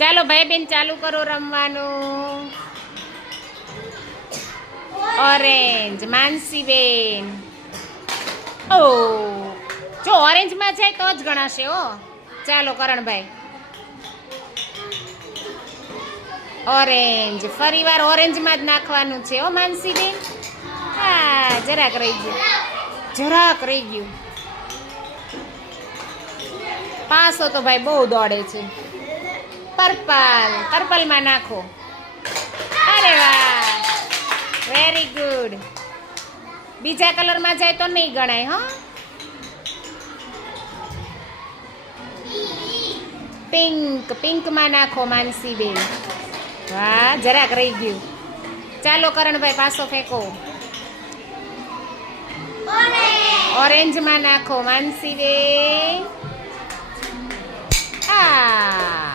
ચાલો ભાઈ બેન ચાલુ કરો રમવાનું. ઓરેન્જ માનસી બેન. ઓ જો ઓરેન્જમાં જાય તો જ ગણાશે. ઓ ચાલો કરણભાઈ. ઓરેન્જ ફરીવાર ઓરેન્જમાં જ નાખવાનું છે. ઓ માનસી બેન. હા જરાક રહી ગયું. પાસો તો ભાઈ બહુ દોડે છે. પર્પલમાં નાખો. અરે વાહ વેરી ગુડ. બીજા કલરમાં જાય તો નહીં ગણાય. હા પિંકમાં નાખો માનસી બેન. વાહ જરાક રહી ગયું. ચાલો કરણભાઈ પાસો ફેંકો. ઓરેન્જમાં નાખો માનસી બેન. હા